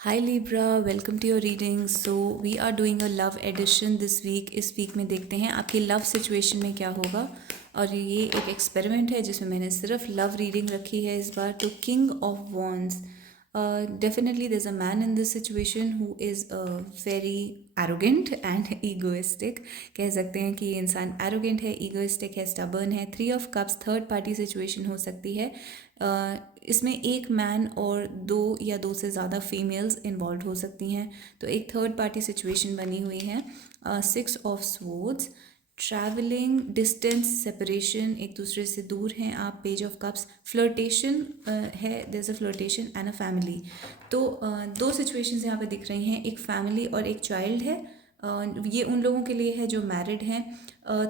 Hi Libra, welcome to your reading. So we are doing a love edition this week. इस week में देखते हैं आपकी love situation में क्या होगा। और ये एक एक्सपेरिमेंट है जिसमें मैंने सिर्फ लव रीडिंग रखी है इस बार। तो king of wands, definitely there is a man in this situation who is very arrogant and egoistic. कह सकते हैं कि ये इंसान एरोगेंट है, ईगोइस्टिक है, स्टबर्न है। 3 of cups third party situation हो सकती है। इसमें एक मैन और 2 या 2 से ज़्यादा फीमेल्स इन्वॉल्व हो सकती हैं। तो एक थर्ड पार्टी सिचुएशन बनी हुई है। 6 of swords, travelling, distance, separation, एक दूसरे से दूर हैं आप। पेज ऑफ कप्स, फ्लर्टेशन है, there is a flirtation and a family. तो 2 सिचुएशंस यहाँ पे दिख रही हैं, एक फैमिली और एक चाइल्ड है। ये उन लोगों के लिए है जो मैरिड हैं।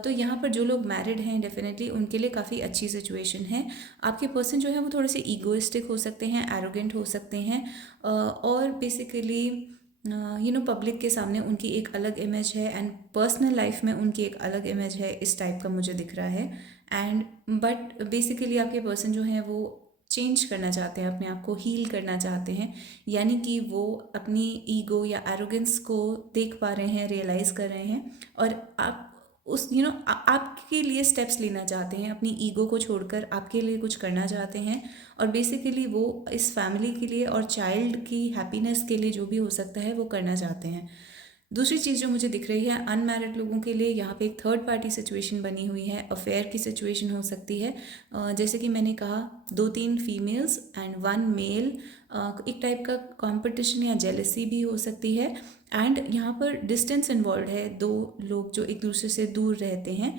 तो यहाँ पर जो लोग मैरिड हैं डेफिनेटली उनके लिए काफ़ी अच्छी सिचुएशन है। आपके पर्सन जो है वो थोड़े से ईगोइस्टिक हो सकते हैं, एरोगेंट हो सकते हैं, और बेसिकली पब्लिक के सामने उनकी एक अलग इमेज है एंड पर्सनल लाइफ में उनकी एक अलग इमेज है, इस टाइप का मुझे दिख रहा है। एंड बट बेसिकली आपके पर्सन जो हैं वो चेंज करना चाहते हैं, अपने आप को हील करना चाहते हैं। यानी कि वो अपनी ईगो या एरोगेंस को देख पा रहे हैं, रियलाइज़ कर रहे हैं। और आप उस आपके लिए स्टेप्स लेना चाहते हैं, अपनी ईगो को छोड़कर आपके लिए कुछ करना चाहते हैं। और बेसिकली वो इस फैमिली के लिए और चाइल्ड की हैप्पीनेस के लिए जो भी हो सकता है वो करना चाहते हैं। दूसरी चीज़ जो मुझे दिख रही है, अनमैरिड लोगों के लिए यहाँ पे एक थर्ड पार्टी सिचुएशन बनी हुई है। अफेयर की सिचुएशन हो सकती है। जैसे कि मैंने कहा, 2-3 फीमेल्स एंड 1 मेल। एक टाइप का कंपटीशन या जेलसी भी हो सकती है। एंड यहाँ पर डिस्टेंस इन्वॉल्व है, 2 लोग जो एक दूसरे से दूर रहते हैं।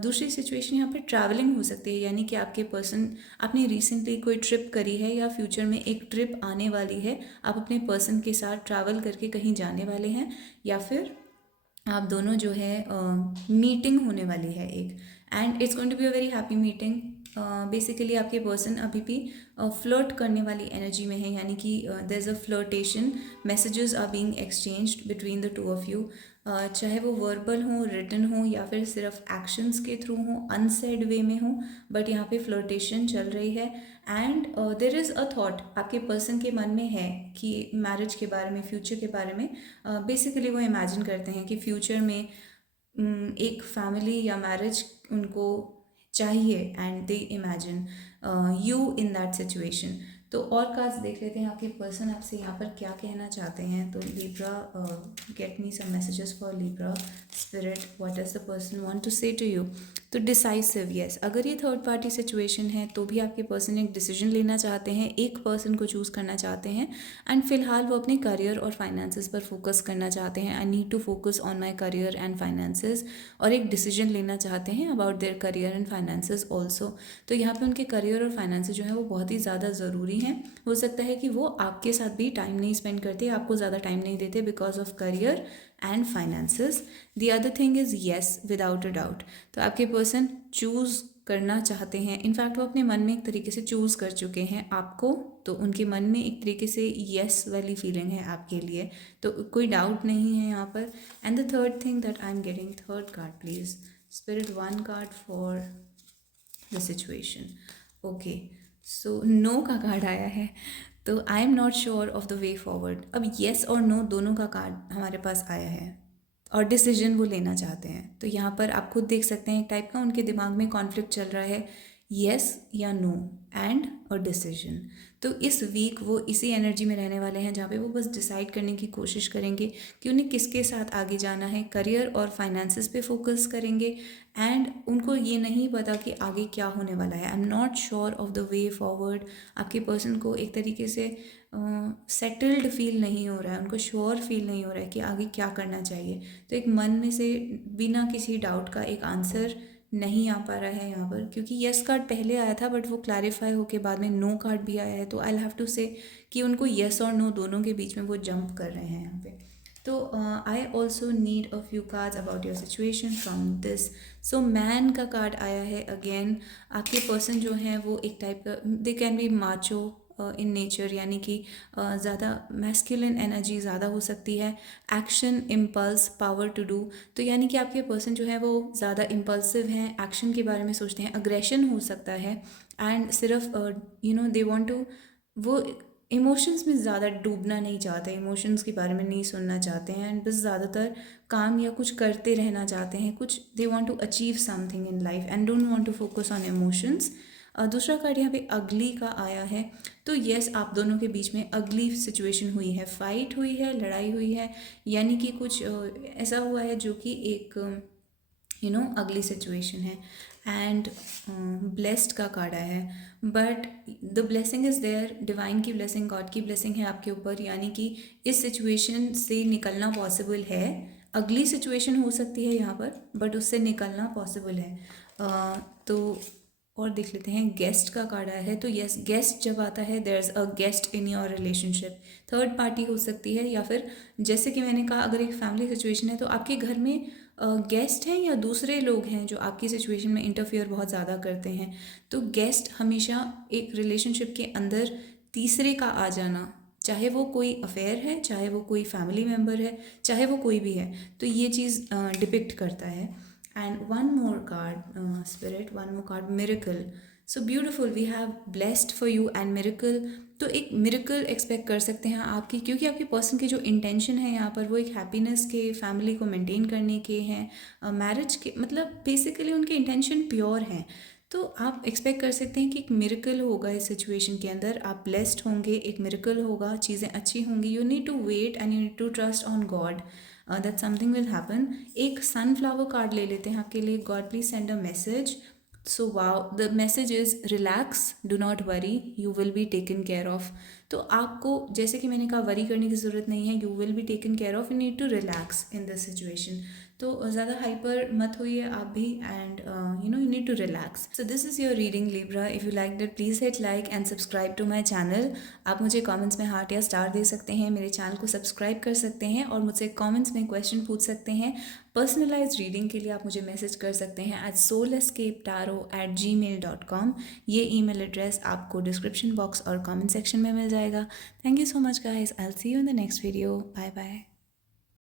दूसरी सिचुएशन यहाँ पे ट्रैवलिंग हो सकती है, यानी कि आपके पर्सन, आपने रिसेंटली कोई ट्रिप करी है या फ्यूचर में एक ट्रिप आने वाली है, आप अपने पर्सन के साथ ट्रैवल करके कहीं जाने वाले हैं। या फिर आप दोनों जो है मीटिंग होने वाली है एक, and it's going to be a very happy meeting. Basically आपके पर्सन अभी भी फ्लर्ट करने वाली एनर्जी में है, यानी कि there is a flirtation, messages are being exchanged between the 2 of you. चाहे वो वर्बल हो, रिटन हो, या फिर सिर्फ एक्शंस के थ्रू हो, अनसेड वे में हो, बट यहाँ पे फ्लर्टेशन चल रही है। And there is a thought आपके पर्सन के मन में है कि मैरिज के बारे में, फ्यूचर के बारे में। बेसिकली वो इमेजिन करते हैं कि फ्यूचर में एक फैमिली या मैरिज उनको चाहिए, and they imagine you in that situation. तो और कार्ड्स देख लेते हैं, आपके पर्सन आपसे यहाँ पर क्या कहना चाहते हैं। तो Libra, get me some messages for Libra spirit, what does the person want to say to you. तो डिसाइसिव, यस, अगर ये थर्ड पार्टी सिचुएशन है तो भी आपके पर्सन एक डिसीजन लेना चाहते हैं, एक पर्सन को चूज़ करना चाहते हैं। एंड फिलहाल वो अपने करियर और फाइनेंसेस पर फोकस करना चाहते हैं। I need to focus on my career and finances, और एक डिसीजन लेना चाहते हैं about their career and finances also. तो यहाँ पे उनके करियर और फाइनेंसेस जो है वो बहुत ही ज़्यादा ज़रूरी हैं। हो सकता है कि वो आपके साथ भी टाइम नहीं स्पेंड करते, आपको ज़्यादा टाइम नहीं देते because of career and finances. The other thing is yes, without a doubt. तो आपके पर्सन चूज़ करना चाहते हैं, इनफैक्ट वो अपने मन में एक तरीके से चूज़ कर चुके हैं आपको। तो उनके मन में एक तरीके से येस वाली फीलिंग है आपके लिए, तो कोई डाउट नहीं है यहाँ पर। And the third thing that I am getting, third card please spirit, 1 card for the situation. Okay, so no का कार्ड आया है। तो I am not sure of the way forward. अब येस और नो दोनों का कार्ड हमारे पास आया है, और डिसीजन वो लेना चाहते हैं। तो यहाँ पर आप खुद देख सकते हैं एक टाइप का उनके दिमाग में कॉन्फ्लिक्ट चल रहा है, येस या नो एंड और डिसीजन। तो इस वीक वो इसी एनर्जी में रहने वाले हैं जहाँ पे वो बस डिसाइड करने की कोशिश करेंगे कि उन्हें किसके साथ आगे जाना है। करियर और फाइनेंसेस पे फोकस करेंगे, एंड उनको ये नहीं पता कि आगे क्या होने वाला है। आई am not sure of the way forward. आपके पर्सन को एक तरीके से सेटल्ड फील नहीं हो रहा है, उनको श्योर फील नहीं हो रहा है कि आगे क्या करना चाहिए। तो एक मन में से बिना किसी डाउट का एक आंसर नहीं आ पा रहा है यहाँ पर, क्योंकि यस कार्ड पहले आया था बट वो क्लैरिफाई होके बाद में नो कार्ड भी आया है। तो आई हैव टू से कि उनको यस और नो दोनों के बीच में वो जंप कर रहे हैं यहाँ पे। तो I also need a few cards about your situation from this. So man का कार्ड आया है अगेन। आपके पर्सन जो हैं वो एक टाइप का, they can be macho in nature, यानी कि ज़्यादा मैस्कुलिन एनर्जी ज़्यादा हो सकती है। Action, impulse, power to do. तो यानी कि आपके पर्सन जो है वो ज़्यादा इम्पल्सिव हैं, एक्शन के बारे में सोचते हैं, अग्रेशन हो सकता है। एंड सिर्फ दे वांट टू, वो इमोशंस में ज़्यादा डूबना नहीं चाहते, इमोशंस के बारे में नहीं सुनना चाहते हैं एंड बस ज़्यादातर काम या कुछ करते रहना चाहते हैं, कुछ they want to achieve something in life and don't want to focus on emotions. दूसरा कार्ड यहाँ पे अगली का आया है, तो यस आप दोनों के बीच में अगली सिचुएशन हुई है, फाइट हुई है, लड़ाई हुई है, यानी कि कुछ ऐसा हुआ है जो कि एक अगली सिचुएशन है। एंड ब्लेस्ड का कार्ड आया है, but the blessing is there, divine की ब्लेसिंग, गॉड की ब्लेसिंग है आपके ऊपर, यानी कि इस सिचुएशन से निकलना पॉसिबल है। अगली सिचुएशन हो सकती है यहाँ पर, बट उससे निकलना पॉसिबल है। तो और देख लेते हैं, गेस्ट का कार्ड आया है, तो यस गेस्ट जब आता है there is a guest in your relationship, third party हो सकती है, या फिर जैसे कि मैंने कहा अगर एक फैमिली सिचुएशन है तो आपके घर में गेस्ट हैं या दूसरे लोग हैं जो आपकी सिचुएशन में इंटरफियर बहुत ज़्यादा करते हैं। तो गेस्ट हमेशा एक रिलेशनशिप के अंदर तीसरे का आ जाना, चाहे वो कोई अफेयर है, चाहे वो कोई फैमिली मेम्बर है, चाहे वो कोई भी है, तो ये चीज़ डिपिक्ट करता है। And one more card spirit, one more card miracle. So beautiful, we have blessed for you and miracle. तो एक मिरेकल एक्सपेक्ट कर सकते हैं आपकी, क्योंकि आपके पर्सन की जो इंटेंशन है यहाँ पर वो एक हैप्पीनेस के, फैमिली को मेंटेन करने के हैं, मैरिज के, मतलब बेसिकली उनके इंटेंशन प्योर हैं। तो आप एक्सपेक्ट कर सकते हैं कि एक मिरेकल होगा इस सिचुएशन के अंदर, आप ब्लेस्ड होंगे, एक मिरेकल होगा, चीज़ें अच्छी होंगी। You need to wait and you need to trust on God that something will happen. एक सनफ्लावर कार्ड ले लेते हैं आपके लिए, God please send a message. So wow, the message is relax, do not worry, you will be taken care of. तो आपको, जैसे कि मैंने कहा, वरी करने की ज़रूरत नहीं है, you will be taken care of, you need to relax in this situation. तो ज़्यादा हाइपर मत होइए आप भी, and you need to relax. So this is your reading Libra. If you like that please hit like and subscribe to my channel. आप मुझे comments में heart या स्टार दे सकते हैं, मेरे चैनल को सब्सक्राइब कर सकते हैं और मुझसे कमेंट्स में क्वेश्चन पूछ सकते हैं। पर्सनलाइज रीडिंग के लिए आप मुझे मैसेज कर सकते हैं soulescapetaro@gmail.com। ये ईमेल एड्रेस आपको डिस्क्रिप्शन बॉक्स और कमेंट सेक्शन में मिल जाएगा। Thank you so much guys, I will see you in the next video. Bye bye.